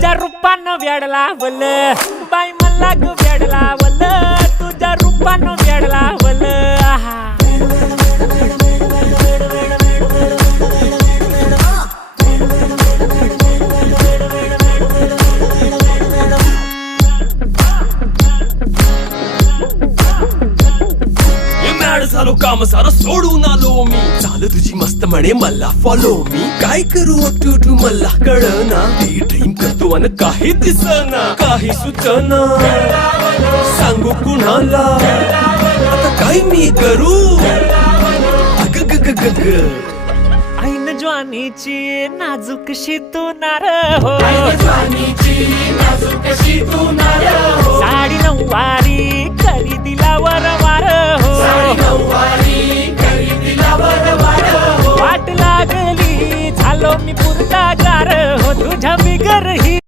तुझ्या रूपानं वेड लावल बाई मला ग वेड लावल तुझ्या रूपानं वेड लावल आहा झालो काम सारं सोडून आलो मी चाल तुझी मस्त म्हणे मला फॉलो मी काय करू टू मला कळना ती ड्रीम करतो अन काही दिसना काही सुचना सांगू कुणाला आता काय मी करू अग ग ग ग ग ऐन ज्वानीची नाजूकशी तू नार हो साडी नऊवारी करी दिला वरवार हो वाट लागली झालो मी पुरता गार हो तुझ्या बिगर ही